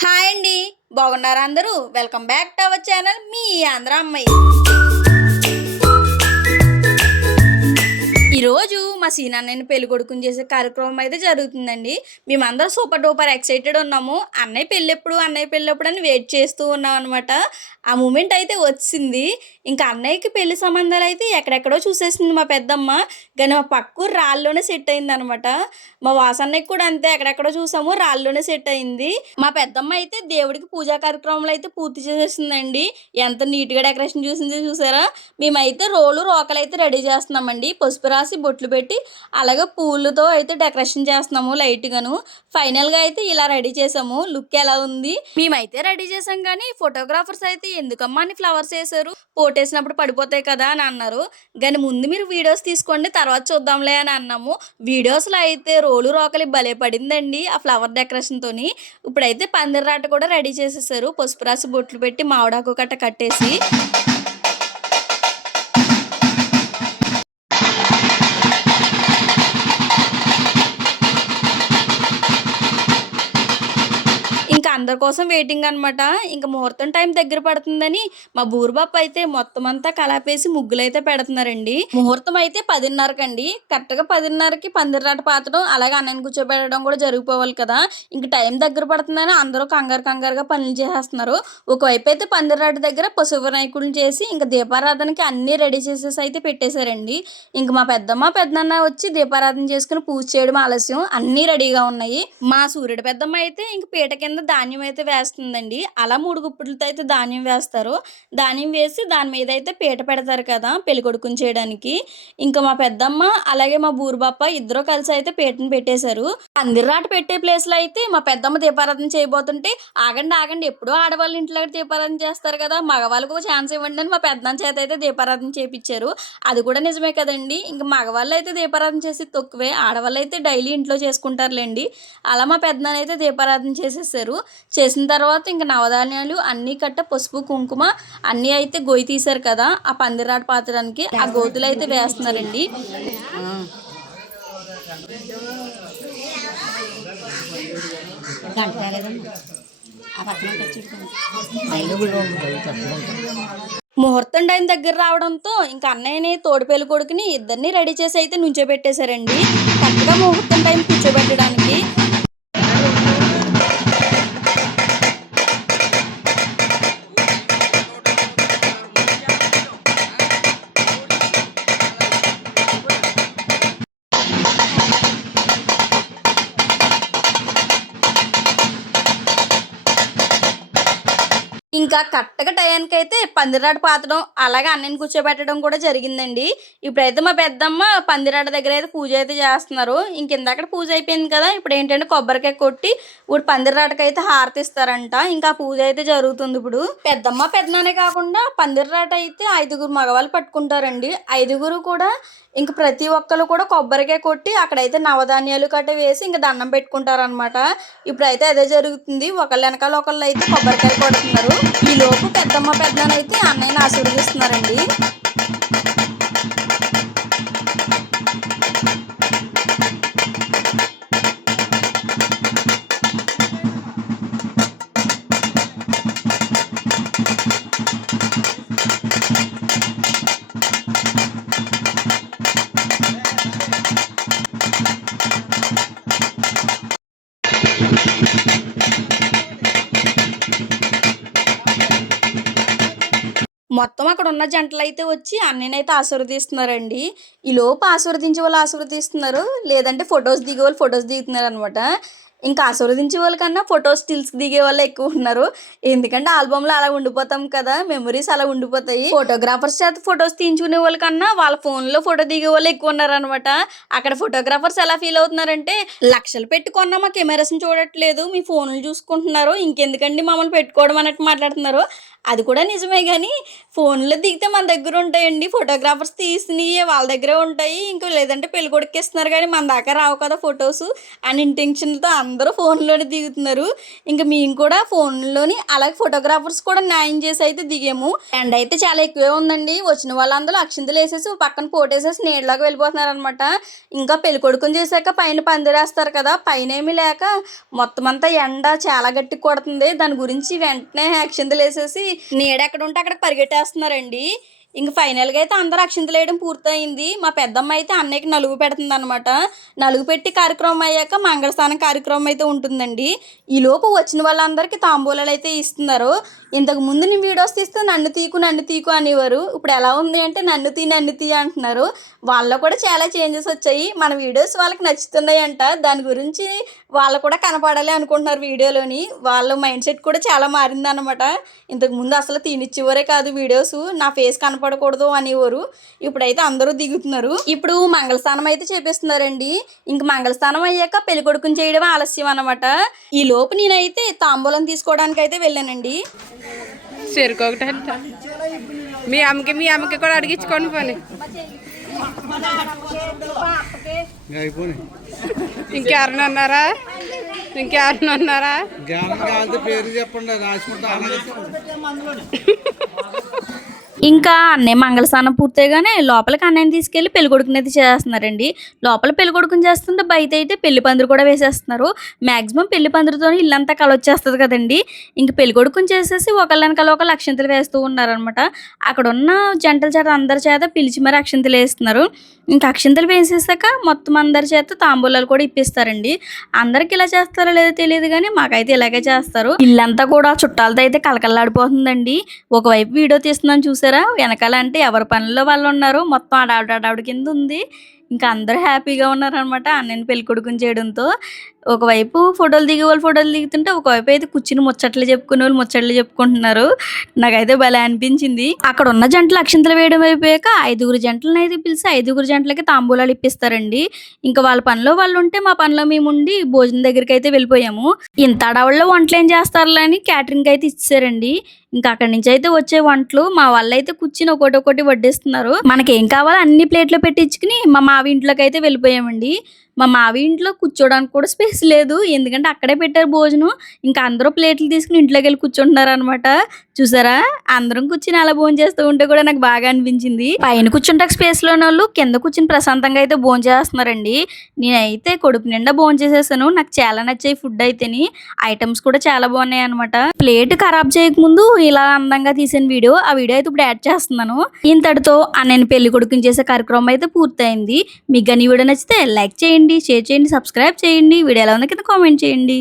Hi అండి. బాగున్నారా అందరూ? Welcome back to our channel మీ ఆంధ్ర అమ్మాయి. ఈరోజు మా సీనన్నయ్యని పెళ్ళికొడుకుని చేసే కార్యక్రమం అయితే జరుగుతుందండి. మేమందరం సూపర్ డూపర్ ఎక్సైటెడ్ ఉన్నాము. అన్నయ్య పెళ్ళెప్పుడు అని వెయిట్ చేస్తూ ఉన్నామనమాట. ఆ మూమెంట్ అయితే వచ్చింది. ఇంకా అన్నయ్యకి పెళ్లి సంబంధాలయితే ఎక్కడెక్కడో చూసేసింది మా పెద్దమ్మ. కానీ మా పక్కూరు రాళ్ళలోనే సెట్ అయిందనమాట. మా వాసన్నయ్యకి కూడా అంతే ఎక్కడెక్కడో చూసాము రాళ్ళలోనే సెట్ అయింది. మా పెద్దమ్మ అయితే దేవుడికి పూజా కార్యక్రమాలు అయితే పూర్తి చేసేసిందండి. ఎంత నీట్‌గా డెకరేషన్ చూసిందో చూసారా? మేమైతే రోకలైతే రెడీ చేస్తున్నామండి. పసుపు రాసి బొట్లు పెట్టి అలాగే పూలతో అయితే డెకరేషన్ చేస్తున్నాము లైట్‌గాను. ఫైనల్‌గా అయితే ఇలా రెడీ చేసాము. లుక్ ఎలా ఉంది? మేమైతే రెడీ చేసాం గానీ ఫోటోగ్రాఫర్స్ అయితే ఎందుకమ్మా అని ఫ్లవర్స్ ఏసారు? ఫోటోసినప్పుడు పడిపోతాయి కదా అని అన్నారు. గానీ ముందు మీరు వీడియోస్ తీసుకోండి తర్వాత చూద్దాంలే అని అన్నాము. వీడియోస్‌లో అయితే రోకలి భలే పడిందండి ఆ ఫ్లవర్ డెకరేషన్‌తోని. ఇప్పుడైతే పందిర్రాట కూడా రెడీ చేసేసారు. పసుపు రాసి బొట్లు పెట్టి మామిడాకు కట్ట కట్టేసి. ఇంకా అందరి కోసం వెయిటింగ్ అనమాట. ఇంక ముహూర్తం టైం దగ్గర పడుతుందని మా బూరుబాప అయితే మొత్తం అంతా కలాపేసి ముగ్గులైతే పెడుతున్నారండి. ముహూర్తం అయితే 10:30కండి. కరెక్ట్‌గా 10:30కి పందిర్రాట పాతడం, అలాగే అన్నయ్యని కూర్చోబెట్టడం కూడా జరిగిపోవాలి కదా! ఇంక టైం దగ్గర పడుతుందని అందరూ కంగారుగా పనులు చేసేస్తున్నారు. ఒకవైపు అయితే పందిర్రాట దగ్గర పశు వినాయకుడిని చేసి ఇంక దీపారాధనకి అన్నీ రెడీ చేసేసి అయితే పెట్టేశారండి. ఇంక మా పెద్దమ్మ, పెద్దనాన్న వచ్చి దీపారాధన చేసుకుని పూజ చేయడం ఆలస్యం. అన్నీ రెడీగా ఉన్నాయి. మా సూర్యుడి పెద్దమ్మ అయితే ఇంక పీట కింద ధాన్యం అయితే వేస్తుందండి. అలా 3 గుప్పిళ్ళతో అయితే ధాన్యం వేస్తారు. ధాన్యం వేసి దాని మీద అయితే పీట పెడతారు కదా పెళ్ళికొడుకుని చేయడానికి. ఇంకా మా పెద్దమ్మ అలాగే మా బూరుబాప ఇద్దరు కలిసి అయితే పీటను పెట్టేశారు. పందిర్రాట పెట్టే ప్లేస్‌లో అయితే మా పెద్దమ్మ దీపారాధన చేయబోతుంటే ఆగండి ఎప్పుడూ ఆడవాళ్ళ ఇంట్లో దీపారాధన చేస్తారు కదా! మగవాళ్ళకి ఒక ఛాన్స్ ఇవ్వండి అని మా పెద్దనాన్న చేత అయితే దీపారాధన చేపిచ్చారు. అది కూడా నిజమే కదండీ! ఇంక మగవాళ్ళైతే దీపారాధన చేసేది తక్కువే. ఆడవాళ్ళైతే డైలీ ఇంట్లో చేసుకుంటారులెండి. అలా మా పెద్దనాన్న అయితే దీపారాధన చేసేసారు. చేసిన తర్వాత ఇంక నవధాన్యాలు అన్నీ పసుపు, కుంకుమ అన్నీ అయితే గొయ్యి తీశారు కదా! ఆ పందిరాట పాతడానికి ఆ గోతులు అయితే వేస్తున్నారండి. ముహూర్తం టైం దగ్గర రావడంతో ఇంక అన్నయ్యని తోడు పెళ్లి కొడుకుని ఇద్దరిని రెడీ చేసి అయితే నుంచోబెట్టేశారండి. కరెక్ట్‌గా ముహూర్తం టైం కూర్చోబెట్టడానికి. ఇంకా కరెక్ట్‌గా టయానికైతే పందిరాట పాతడం, అలాగే అన్నయ్యని కూర్చోబెట్టడం కూడా జరిగిందండి. ఇప్పుడైతే మా పెద్దమ్మ పందిరాట దగ్గర అయితే పూజ అయితే చేస్తున్నారు. ఇందాకడ పూజ అయిపోయింది కదా! ఇప్పుడేంటంటే కొబ్బరికాయ కొట్టి ఇప్పుడు పందిరాటకైతే హారతిస్తారంట. ఇంకా పూజ అయితే జరుగుతుంది ఇప్పుడు. పెద్దమ్మ, పెద్దనాన్నే కాకుండా పందిరాట అయితే 5గురు మగవాళ్ళు పట్టుకుంటారండి. 5గురు కూడా ఇంక ప్రతి ఒక్కళ్ళు కూడా కొబ్బరికాయ కొట్టి అక్కడైతే నవధాన్యాలు వేసి ఇంక దండం పెట్టుకుంటారనమాట. ఇప్పుడైతే అదే జరుగుతుంది. ఒకళ్ళ వెనకాల ఒకళ్ళు అయితే కొబ్బరికాయ కొడుతున్నారు. ఈలోపు పెద్దమ్మ, పెద్దనాన్నయితే అన్నయ్యని ఆశీర్వదిస్తున్నారండి. మొత్తం అక్కడున్న జంటలైతే వచ్చి అన్నయ్యనైతే ఆశీర్వదిస్తున్నారండి. ఈలోపు ఆశీర్వదించే వాళ్ళు ఆశీర్వదిస్తున్నారు. లేదంటే ఫోటోస్ దిగే వాళ్ళు ఫోటోస్ దిగుతున్నారనమాట. ఇంకా ఆశీర్వదించే వాళ్ళకన్నా ఫోటోస్ స్టిల్స్ దిగే వాళ్ళే ఎక్కువున్నారు. ఎందుకంటే ఆల్బమ్‌లో అలా ఉండిపోతాం కదా! మెమోరీస్ అలా ఉండిపోతాయి. ఫోటోగ్రాఫర్స్ చేత ఫోటోస్ తీయించుకునే వాళ్ళకన్నా వాళ్ళ ఫోన్‌లో ఫోటో దిగే వాళ్ళే ఎక్కువున్నారనమాట. అక్కడ ఫోటోగ్రాఫర్స్ ఎలా ఫీల్ అవుతున్నారంటే, లక్షలు పెట్టి కొన్న మా కెమెరాస్‌ని చూడట్లేదు. మీ ఫోన్‌లు చూసుకుంటున్నారు. ఇంకెందుకండి మమ్మల్ని పెట్టుకోవడం అన్నట్టు మాట్లాడుతున్నారు. అది కూడా నిజమే గానీ, ఫోన్‌లో దిగితే మన దగ్గర ఉంటాయండి. ఫోటోగ్రాఫర్స్ తీసినయే వాళ్ళ దగ్గరే ఉంటాయి. లేదంటే పెళ్ళికొడుక్కి ఇస్తున్నారు గానీ మన దాకా రావు కదా ఫోటోసు అని ఇంటెన్షన్‌తో అందరూ ఫోన్లోనే దిగుతున్నారు. ఇంకా మేము కూడా ఫోన్లోని అలాగే ఫోటోగ్రాఫర్స్ కూడా న్యాయం చేసి అయితే దిగాము. ఎండ అయితే చాలా ఎక్కువే ఉందండి. వచ్చిన వాళ్ళందరూ అక్షింతలు వేసేసి పక్కన పోటేసేసి నీళ్ళలోకి వెళ్ళిపోతున్నారు అనమాట. ఇంకా పెళ్లి కొడుకుని చేశాక పైన పందిరేస్తారు కదా, పైన ఏమీ లేక మొత్తం అంతా ఎండ చాలా గట్టి కొడుతుంది. దాని గురించి వెంటనే అక్షింతలు వేసేసి నీడ ఎక్కడ ఉంటే అక్కడ పరిగెట్టేస్తున్నారండి. ఇంక ఫైనల్గా అయితే అందరూ అక్షింతలు వేయడం పూర్తయింది. మా పెద్దమ్మ అయితే అన్నయ్యకి నలుగు పెడుతుంది అనమాట. నలుగు పెట్టి కార్యక్రమం అయ్యాక మంగళస్నానం కార్యక్రమం అయితే ఉంటుందండి. ఈలోపు వచ్చిన వాళ్ళందరికీ తాంబూలాలు అయితే ఇస్తున్నారు. ఇంతకు ముందు నేను వీడియోస్ తీస్తే నన్ను తీకు అనేవారు. ఇప్పుడు ఎలా ఉంది అంటే నన్ను తీ అంటున్నారు. వాళ్ళలో కూడా చాలా చేంజెస్ వచ్చాయి. మన వీడియోస్ వాళ్ళకి నచ్చుతున్నాయంట. దాని గురించి వాళ్ళు కూడా కనపడాలి అనుకుంటున్నారు వీడియోలోని. వాళ్ళ మైండ్ సెట్ కూడా చాలా మారిందనమాట. ఇంతకు ముందు అసలు తీనిచ్చేవారే కాదు వీడియోస్, నా ఫేస్ కనపడకూడదు అనేవారు. ఇప్పుడైతే అందరూ దిగుతున్నారు. ఇప్పుడు మంగళస్నానం అయితే చేపిస్తున్నారండి. ఇంక మంగళస్నానం అయ్యాక పెళ్లి కొడుకుని చేయడం ఆలస్యం అనమాట. ఈ లోపు నేనైతే తాంబూలం తీసుకోవడానికి అయితే వెళ్ళానండి. చెరుకోకట మీ అమ్మకి కూడా అడిగించుకోండి పని. ఇంకెవరన్నా ఉన్నారా? పేరు చెప్పండి. ఇంకా అన్నయ్య మంగళస్నానం పూర్తయిగానే లోపలికి అన్నయ్యని తీసుకెళ్ళి పెళ్ళికొడుకుని అయితే చేస్తున్నారండి. లోపల పెళ్ళికొడుకుని చేస్తుంటే బయట అయితే పెళ్లి పందిరి కూడా వేసేస్తున్నారు. మ్యాక్సిమం పెళ్లి పందిరితో ఇల్లంతా కలొచ్చేస్తుంది కదండి. ఇంక పెళ్ళికొడుకుని చేసేసి ఒకళ్ళని ఒకళ్ళు అక్షింతలు వేస్తూ ఉన్నారనమాట. అక్కడ ఉన్న జంటల చేత అందరి చేత పిలిచి మరి అక్షింతలు వేస్తున్నారు. ఇంకా అక్షింతలు వేసేసాక మొత్తం అందరి చేత తాంబూలాలు కూడా ఇప్పిస్తారండి. అందరికి ఇలా చేస్తారో లేదో తెలియదు కానీ మాకైతే ఇలాగే చేస్తారు. ఇల్లంతా కూడా చుట్టాలతో అయితే కలకల్లాడిపోతుందండి. ఒకవైపు వీడియో తీస్తున్నాను చూసారా, వెనకాల అంటే ఎవరి పనుల్లో వాళ్ళు ఉన్నారు. మొత్తం ఆడావిడ కింద ఉంది. ఇంకా అందరూ హ్యాపీగా ఉన్నారనమాట అన్నయ్యని పెళ్లి కొడుకుని చేయడంతో. ఒకవైపు ఫోటోలు దిగే వాళ్ళు ఫోటోలు దిగుతుంటే ఒకవైపు అయితే కూర్చుని ముచ్చట్లు చెప్పుకునే వాళ్ళు ముచ్చట్లు చెప్పుకుంటున్నారు. నాకైతే భలే అనిపించింది. అక్కడ ఉన్న జంటలు అక్షింతలు వేయడం అయిపోయాక 5 జంటలను అయితే పిలిచి 5 జంటలకి తాంబూలాలు ఇప్పిస్తారండి. ఇంకా వాళ్ళ పనిలో వాళ్ళు ఉంటే మా పనిలో మేము ఉండి భోజనం దగ్గరికి అయితే వెళ్ళిపోయాము. ఇంత అడవుల్లో వంటలు ఏం చేస్తారులే అని క్యాటరింగ్ అయితే ఇచ్చారండి. ఇంకా అక్కడి నుంచి అయితే వచ్చే వంటలు మా వాళ్ళు అయితే కూర్చుని ఒకటి వడ్డిస్తున్నారు. మనకేం కావాలో అన్ని ప్లేట్లో పెట్టించుకుని మా మావి ఇంట్లోకి అయితే వెళ్ళిపోయామండి. మా మావి ఇంట్లో కూర్చోడానికి కూడా స్పేస్ లేదు, ఎందుకంటే అక్కడే పెట్టారు భోజనం. ఇంకా అందరూ ప్లేట్లు తీసుకుని ఇంట్లోకి వెళ్ళి కూర్చుంటున్నారు అనమాట. చూసారా, అందరం కూర్చుని అలా భోజనం చేస్తూ ఉంటే కూడా నాకు బాగా అనిపించింది. పైన కూర్చుంటాక స్పేస్ లోని వాళ్ళు కింద కూర్చుని ప్రశాంతంగా అయితే భోజనం చేస్తున్నారండి. నేనైతే కడుపు నిండా భోజనం చేసేసాను. నాకు చాలా నచ్చాయి ఫుడ్ అయితేని. ఐటమ్స్ కూడా చాలా బాగున్నాయి అనమాట. ప్లేట్ ఖరాబ్ చేయకముందు ఇలా అందంగా తీసిన వీడియో, ఆ వీడియో అయితే ఇప్పుడు యాడ్ చేస్తున్నాను. ఇంతటితో నేను పెళ్లి కొడుకుని చేసే కార్యక్రమం అయితే పూర్తయింది. మీకు కానీ వీడియో నచ్చితే లైక్ చేయండి, షేర్ చేయండి, సబ్స్క్రైబ్ చేయండి. వీడియో ఎలా ఉందో కింద కామెంట్ చేయండి.